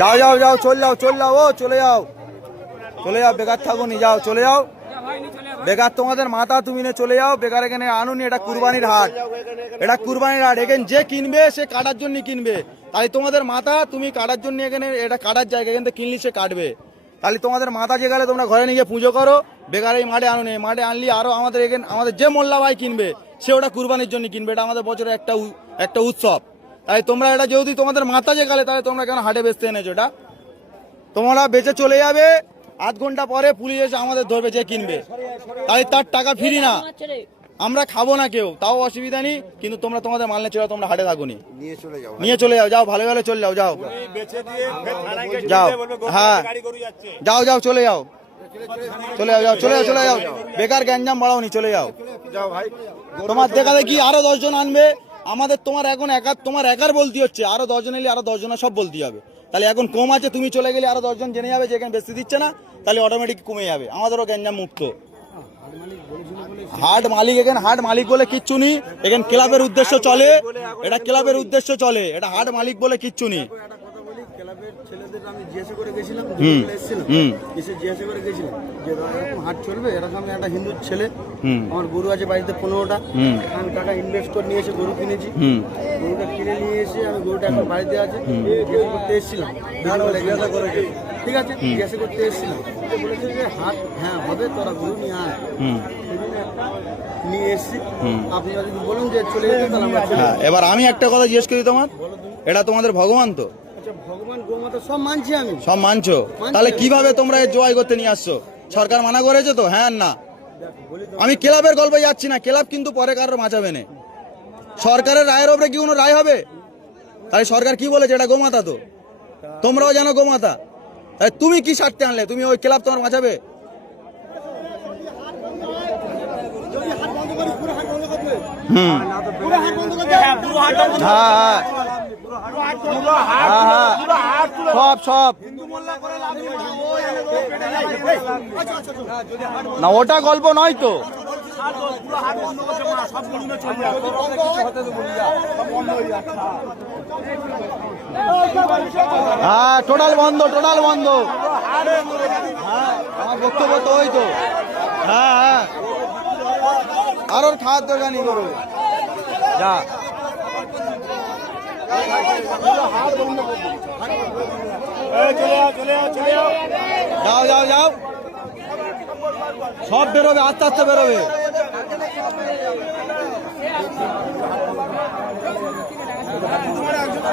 যাও যাও যাও, চলে যাও চলে যাও, ও চলে যাও চলে যাও, বেকার থাকো নি, যাও চলে যাও। বেকার তোমাদের মাথা, তুমি নিয়ে চলে যাও, বেকার এখানে আনুনি। এটা কুরবানির হাট, এটা কুরবানির হাট। এখানে যে কিনবে সে কাটার জন্য কিনবে, তাই তোমাদের মাথা তুমি কাটার জন্য এখানে, এটা কাটার জায়গা, এখান থেকে কিনলি সে কাটবে। তাহলে তোমাদের মাথা যে গেলে তোমরা ঘরে নিয়ে গিয়ে পুজো করো, বেকার এই মাঠে আনুনি। মাঠে আনলি আরো আমাদের এখানে আমাদের যে মোল্লা ভাই কিনবে সে ওটা কুরবানির জন্য কিনবে, এটা আমাদের বছরে একটা উৎসব। তাই তোমরা এটা যেহেতু তোমাদের মাথা যে গেলে, তাহলে তোমরা কেন হাটে বেচতে এনেছো? এটা তোমরা বেচে চলে যাবে, আধ ঘন্টা পরে পুলিশ এসে আমাদের ধরবে যে কিনবে, তাহলে তার টাকা ফিরি না, আমরা খাবো না কেউ, তাও অসুবিধা নেই। কিন্তু তোমরা তোমাদের মাল নিয়ে চলে যাও, তোমরা হাটে থাকুনি, নিয়ে চলে যাও, যাও ভালো ভালো চলে যাও, যাও যাও, হ্যাঁ যাও যাও চলে যাও, চলে যাও, যাও চলে যাও, চলে যাও, বেকার গ্যাঞ্জাম বাড়াওনি, চলে যাও। তোমার দেখা দেখি আরো 10 জন আনবে আমাদের, তোমার এখন তোমার একার বলতে হচ্ছে, আরো 10 জন এলে আরো 10 জনের সব বলতে হবে। তাহলে এখন কম আছে, তুমি চলে গেলে আরো 10 জন জেনে যাবে যে এখানে বেশি দিচ্ছে না, তাহলে অটোমেটিক কমে যাবে, আমাদেরও গ্যাঞ্জাম মুক্ত। হাট মালিক, এখানে হাট মালিক বলে কিচ্ছু নেই, এখানে ক্লাবের উদ্দেশ্য চলে, এটা ক্লাবের উদ্দেশ্য চলে, এটা হাট মালিক বলে কিচ্ছু নেই। আমি জিজ্ঞাসা করে গেছিলাম, এসে জিজ্ঞাসা করে গেছিলাম যে এরকম হাট চলবে, এরকম একটা হিন্দু ছেলে, আমার গরু আছে বাড়িতে 15টা, আমি টাকা ইনভেস্ট করে নিয়ে এসে গরু কিনেছি, গরুটা কিনে নিয়ে এসে আমি গরুটা এখন বাড়িতে আছে, জিজ্ঞাসা করতে এসেছিলাম, জিজ্ঞাসা করে ঠিক আছে, জিজ্ঞাসা করতে এসেছিলাম, বলেছে যে হাট হ্যাঁ হবে, তোরা গরু নিয়ে আয়, নিয়ে এসেছি। আপনারা যদি বলুন যে চলে যেতে, তাহলে আমরা চলে যাবো। এবার আমি একটা কথা জিজ্ঞেস করি, তোমার এটা তোমাদের ভগবান তো? ভগবান গোমাতা সব মানছি আমি, সব মানছো, তাহলে কিভাবে তোমরা এই জয় করতে নিয়ে আসছো? সরকার মানা করেছে তো? হ্যাঁ না, আমি ক্লাবের গল্পে যাচ্ছি না, ক্লাব কিন্তু পরে কারোর বাঁচাবে না, সরকারের রায়ের ওপরে কি কোনো রায় হবে? তাহলে সরকার কি বলেছে? এটা গোমাতা তো, তোমরাও জানো গোমাতা, তাহলে তুমি কি স্বার্থে আনলে? তুমি ওই ক্লাব তোমার বাঁচাবে? সব সব না, ওটা গল্প নয় তো। হ্যাঁ টোটাল বন্ধ, টোটাল বন্ধ। হ্যাঁ আমার বক্তব্য তো ওই তো। হ্যাঁ হ্যাঁ, আর ওর খাওয়ার দরকার নেই, করো যা। যাও যাও যাও, সব বেরোবে, আস্তে আস্তে বেরোবে।